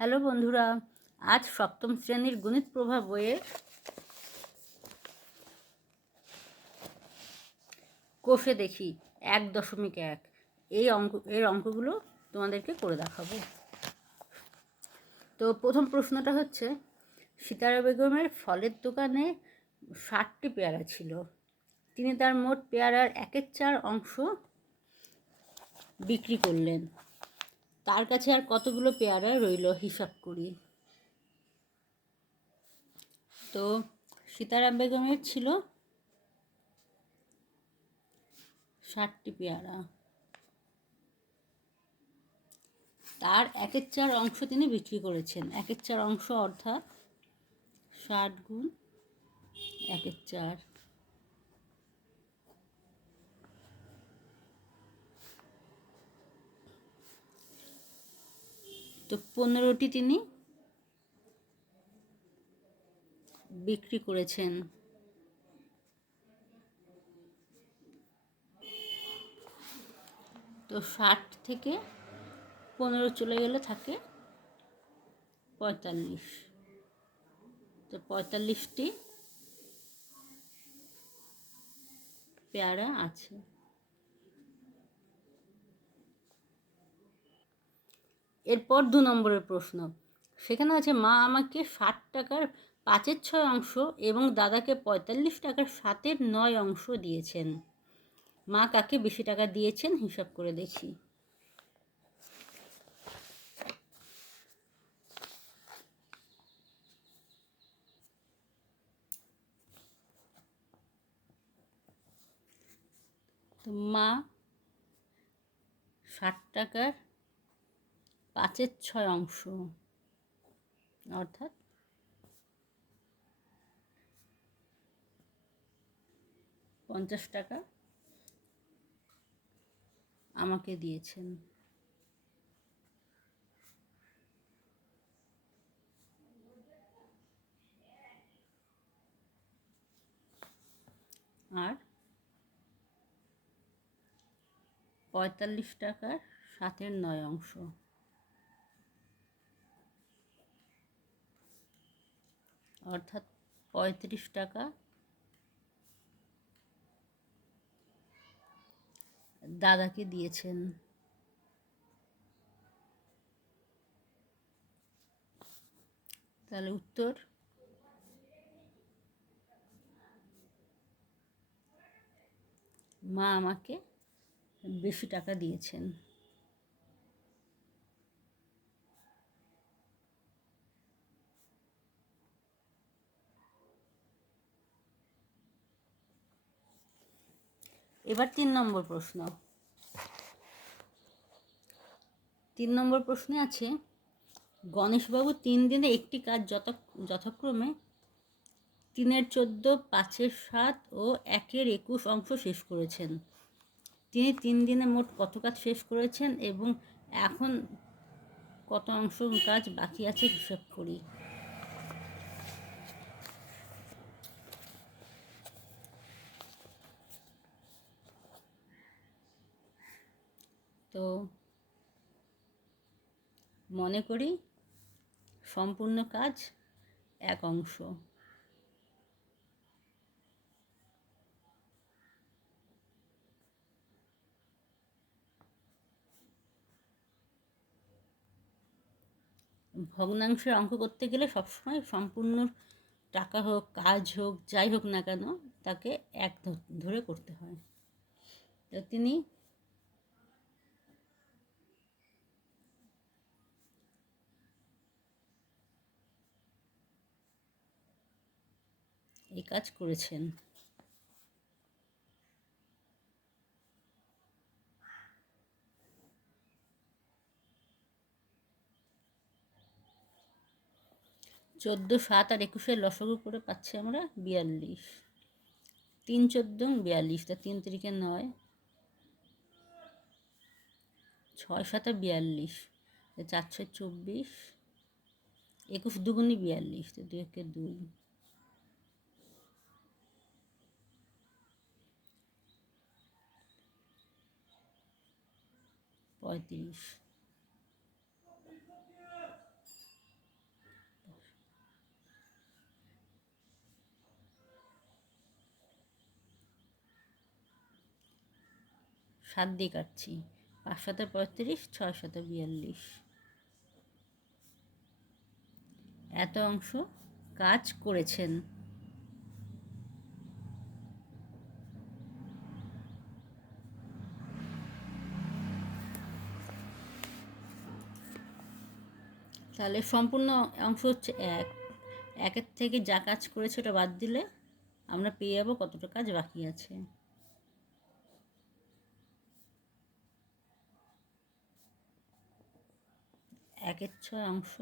Hello বন্ধুরা, আজ সপ্তম শ্রেণীর গণিত প্রভা বইয়ের কোষে দেখি 1.1 এর অঙ্কগুলো তোমাদেরকে করে দেখাবো। তো প্রথম প্রশ্নটা হচ্ছে, সিতারা বেগমের ফলের দোকানে 60টি পেয়ারা ছিল। তিনি তার মোট পেয়ারার 1/4 অংশ বিক্রি করলেন। তার কাছে আর কতগুলো পেয়ারা রইল হিসাব করি। তো সিতারা বেগমের ছিল 60টি পেয়ারা, তার 1/4 অংশ তিনি বিক্রি করেছেন। 1/4 অংশ অর্থাৎ 60 গুণ 1/4, তো 15টি তিনি বিক্রি করেছেন। তো 60 থেকে 15 চলে গেলে থাকে 45। তো 45টি পেয়ারা আছে। এরপর 2 নম্বরের প্রশ্ন, সেখানে আছে মা আমাকে 60 টাকার 5/6 অংশ এবং দাদাকে 45 টাকার 7/9 অংশ দিয়েছেন। মা কাকে বেশি টাকা দিয়েছেন হিসাব করে দেখি। তো মা 60 টাকার 5/6 অংশ অর্থাৎ 50 টাকা আমাকে দিয়েছেন। আর 45 টাকার 7/9 অংশ অর্থাৎ 35 টাকা দাদাকে দিয়েছেন। তাহলে উত্তর মা আমাকে বেশি টাকা দিয়েছেন। এবার 3 নম্বর প্রশ্ন। 3 নম্বর প্রশ্নে আছে, গণেশবাবু 3 দিনে একটি কাজ যথাক্রমে 3/14, 5/7 ও 1/21 অংশ শেষ করেছেন। তিনি 3 দিনে মোট কত কাজ শেষ করেছেন এবং এখন কত অংশ কাজ বাকি আছে হিসাব করি। তো মনে করি সম্পূর্ণ কাজ 1 অংশ। ভগ্নাংশের অঙ্ক করতে গেলে সবসময় সম্পূর্ণ টাকা হোক, কাজ হোক, যাই হোক না কেন, তাকে 1 ধরে করতে হয়। তো তিনি এই কাজ করেছেন। চোদ্দো, 7 আর 21 লসাগু করে পাচ্ছি আমরা 42। 3/14 42, তা 3 3 9, 6 7 42, 4 6 24, 21 2 42, তো 2 1 2, 35। 7 দিয়ে কাটছি। 5 7 35, 6 7 42। এত অংশ কাজ করেছেন। তাহলে সম্পূর্ণ অংশ হচ্ছে 1। 1-এর থেকে যা কাজ করেছে ওটা বাদ দিলে আমরা পেয়ে যাবো কতটা কাজ বাকি আছে। 1/6 অংশ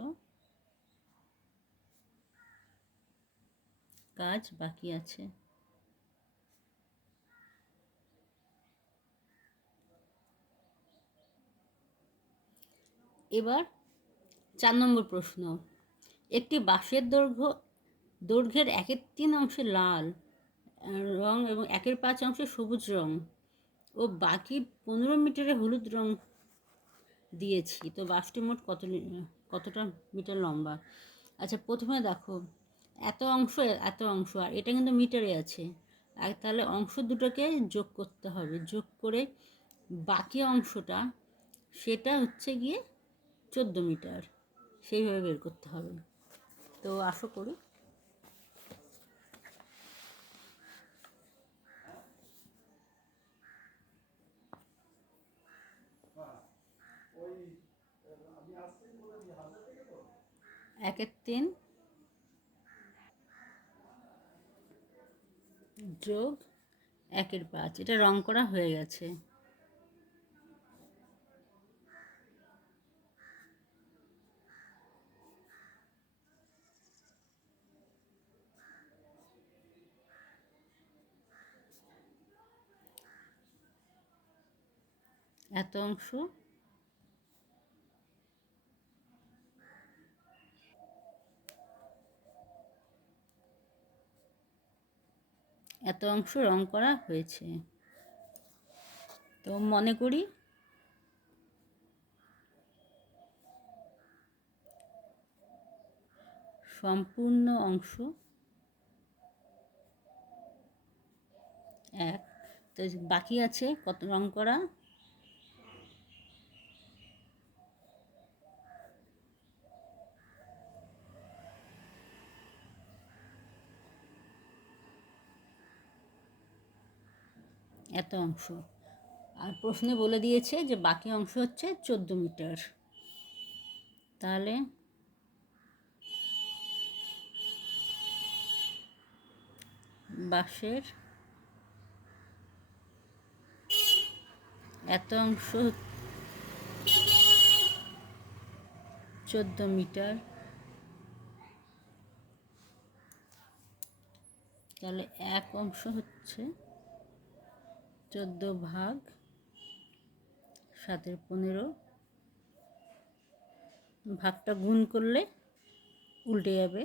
কাজ বাকি আছে। এবার 4 নম্বর প্রশ্ন। একটি বাঁশের দৈর্ঘ্যের 1/3 অংশে লাল রং এবং 1/5 অংশে সবুজ রং ও বাকি 15 মিটারে হলুদ রং দিয়েছি, তো বাঁশটি মোট কতটা মিটার লম্বা? আচ্ছা, প্রথমে দেখো এত অংশ এত অংশ, আর এটা কিন্তু মিটারে আছে। আর তাহলে অংশ দুটোকে যোগ করতে হবে, যোগ করে বাকি অংশটা সেটা হচ্ছে গিয়ে 14 মিটার, সেইভাবে বের করতে হবে। তো আশা করি একের 3 যোগ 1/5, এটা রং করা হয়ে গেছে। এত অংশ রং করা হয়েছে। তো মনে করি সম্পূর্ণ অংশ 1। তো বাকি আছে কত রং করা? এত অংশ। আর প্রশ্নে বলে দিয়েছে যে বাকি অংশ হচ্ছে 14 মিটার। তাহলে বাঁশের এত অংশ 14 মিটার, তাহলে এক অংশ হচ্ছে 14 ভাগ 7/15। ভাগটা গুণ করলে উল্টে যাবে,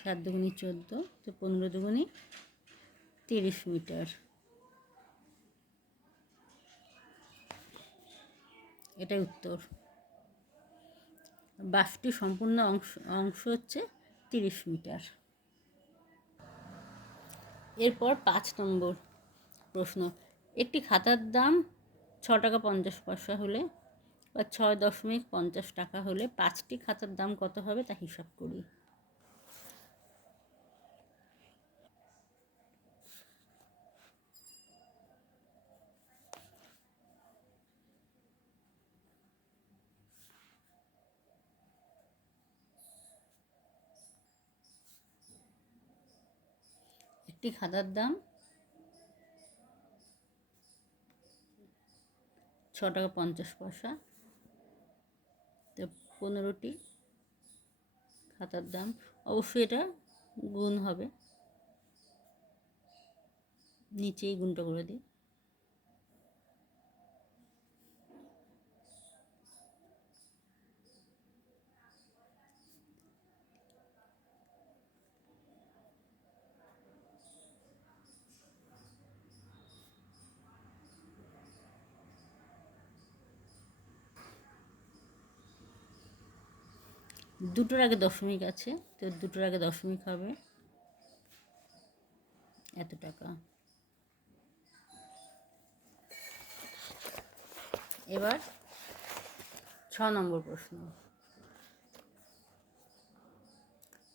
7 দুগুণি 14, তো 15 দুগুণি 30 মিটার। এটাই উত্তর। বাঁশটি সম্পূর্ণ অংশ হচ্ছে 30 মিটার। এরপর 5 নম্বর প্রশ্ন। একটি খাতার দাম 6 টাকা 50 পয়সা হলে বা 6.50 টাকা হলে 5টি খাতার দাম কত হবে তা হিসাব করি। একটি খাতার দাম 6 টাকা 50 পয়সা, তো 15টি খাতার দাম, অবশ্যই এটা গুণ হবে, নিচেই গুণটা করে দিই। দুটোর আগে দশমিক আছে, তো দুটোর আগে দশমিক হবে এত টাকা। এবার 6 নম্বর প্রশ্ন।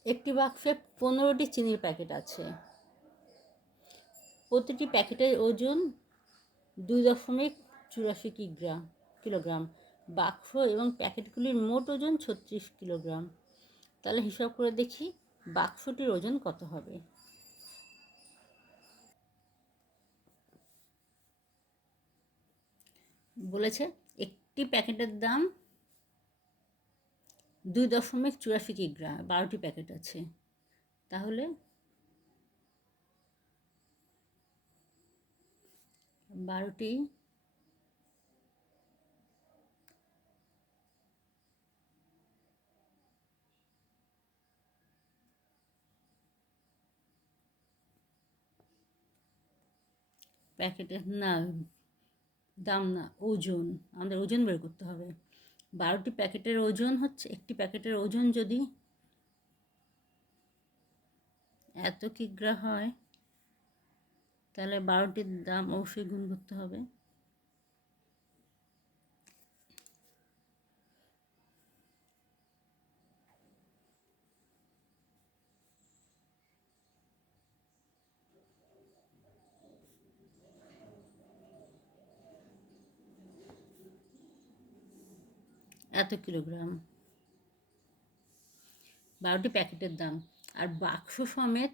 একটি বাক্সে 15টি চিনির প্যাকেট আছে। প্রতিটি প্যাকেটের ওজন 2.84 কিলোগ্রাম। বাক্স এবং প্যাকেটগুলির মোট ওজন 36 কিলোগ্রাম। তাহলে হিসাব করে দেখি বাক্সটির ওজন কত হবে। বলেছে একটি প্যাকেটের দাম 2.84 কিগ্রা, 12টি প্যাকেট আছে। তাহলে 12টি প্যাকেটের না দাম না, ওজন, আমাদের ওজন বের করতে হবে। 12টি প্যাকেটের ওজন হচ্ছে, একটি প্যাকেটের ওজন যদি এত কিগ্রা হয় তাহলে 12টির দাম অবশ্যই গুণ করতে হবে। এত কিলোগ্রাম 12টি প্যাকেটের দাম, আর বাক্স সমেত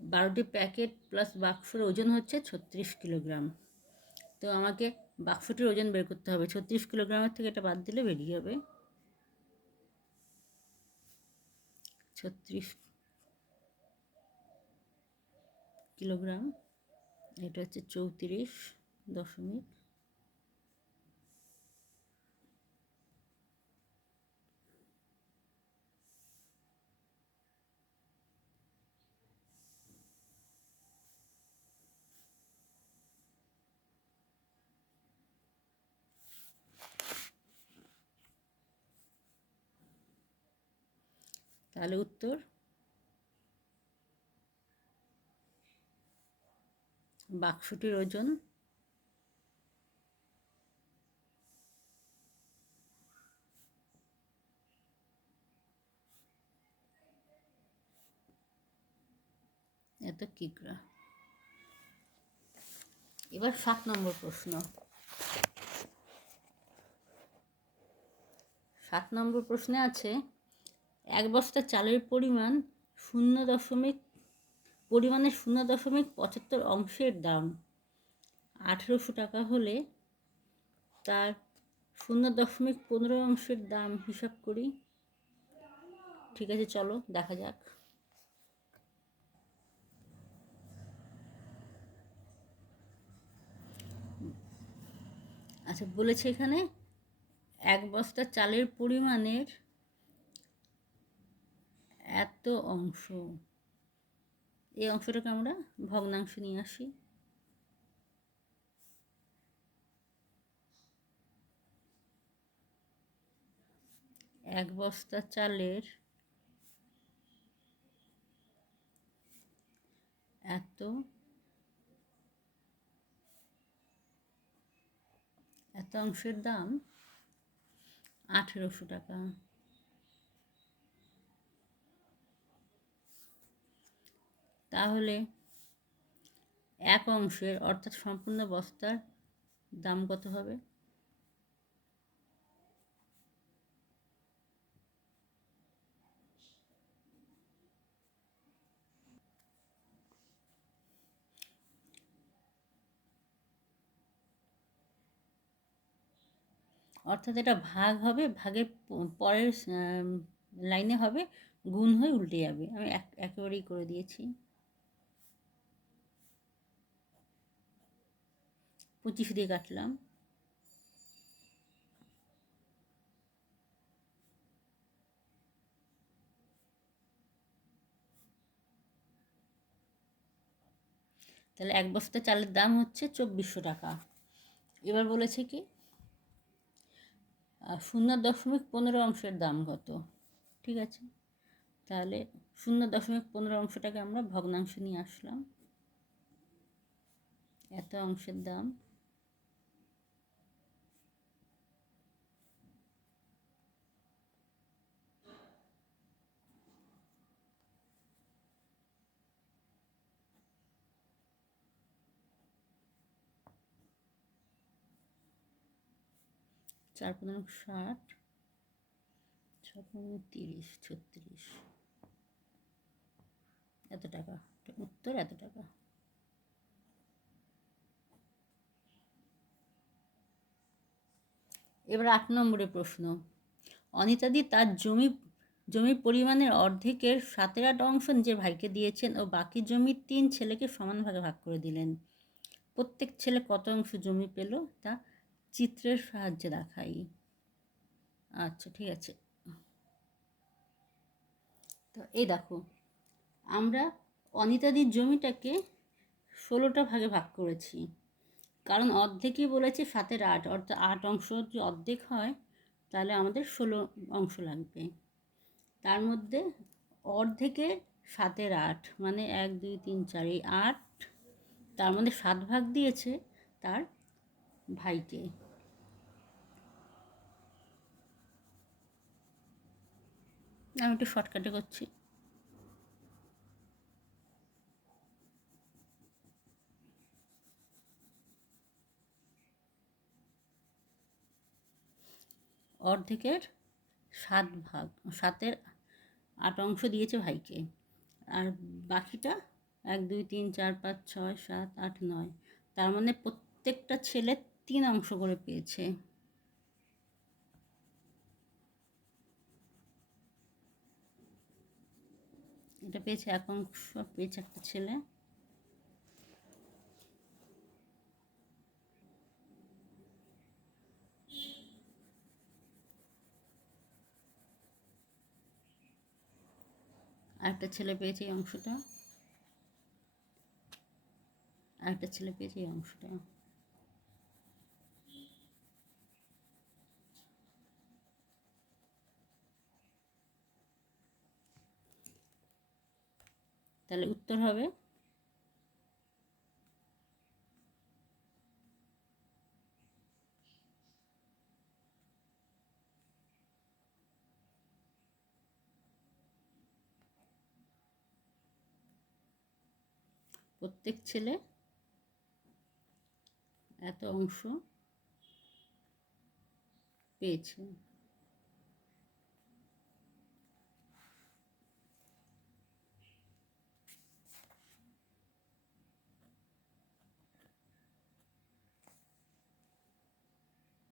12টি প্যাকেট প্লাস বাক্সর ওজন হচ্ছে 36 কিলোগ্রাম। তো আমাকে বাক্সটির ওজন বের করতে হবে। 36 কিলোগ্রামের থেকে এটা বাদ দিলে বেরিয়ে যাবে 36 কিলোগ্রাম। এটা হচ্ছে 34 দশমিক তাহলে উত্তর বাক্সটির ওজন এত কিগ্রা। এবার 7 নম্বর প্রশ্ন। 7 নম্বর প্রশ্নে আছে এক বস্তা চালের পরিমাণের 0.75 অংশের দাম 1800 টাকা হলে তার 0.15 অংশের দাম হিসাব করি। ঠিক আছে, চলো দেখা যাক। আচ্ছা, বলেছে এখানে এক বস্তা চালের পরিমাণের এত অংশ, এই অংশটাকে আমরা ভগ্নাংশে নিয়ে আসি। এক বস্তা চালের এত অংশের দাম 1800 টাকা। তাহলে এক অংশের অর্থাৎ সম্পূর্ণ বস্তার দাম কত হবে? অর্থাৎ এটা ভাগ হবে, ভাগের পরের লাইনে হবে গুণ হয়ে উল্টে যাবে। আমি একেবারেই করে দিয়েছি। 25 দিয়ে কাটলাম। তাহলে এক বস্তা চালের দাম হচ্ছে 2400 টাকা। এবার বলেছে কি 0.15 অংশের দাম কত। ঠিক আছে, তাহলে 0.15 অংশটাকে আমরা ভগ্নাংশে নিয়ে আসলাম। এত অংশের দাম 4×15 = 60, 6×15 = 30, 36, এত টাকা। উত্তর এত টাকা। এবার 8 নম্বরের প্রশ্ন। অনিতাদি তার জমির পরিমাণের অর্ধেকের 7/8 অংশ নিজের ভাইকে দিয়েছেন ও বাকি জমি 3 ছেলেকে সমান ভাগে ভাগ করে দিলেন। প্রত্যেক ছেলে কত অংশ জমি পেল তা চিত্রের সাহায্যে দেখাই। আচ্ছা, ঠিক আছে। তো এই দেখো, আমরা অনিতাদির জমিটাকে 16টা ভাগে ভাগ করেছি, কারণ অর্ধেকই বলেছে 7/8, অর্থাৎ 8 অংশ যদি অর্ধেক হয় তাহলে আমাদের 16 অংশ লাগবে। তার মধ্যে অর্ধেকে 7/8 মানে 1 2 3 4 এই 8, তার মধ্যে 7 ভাগ দিয়েছে তার ভাইকে। আমি একটু শর্টকাটে করছি। অর্ধেকের 7 ভাগ, 7/8 অংশ দিয়েছে ভাইকে, আর বাকিটা 1 2 3 4 5 6 7 8 9, তার মানে প্রত্যেকটা ছেলে 3 অংশ করে পেয়েছে। এটা পেয়েছে 1 অংশ, পেয়েছে একটা ছেলে। আরেকটা ছেলে পেয়েছে এই অংশটা, আরেকটা ছেলে পেয়েছে এই অংশটা। তাহলে উত্তর হবে প্রত্যেক ছেলে এত অংশ পেয়েছে।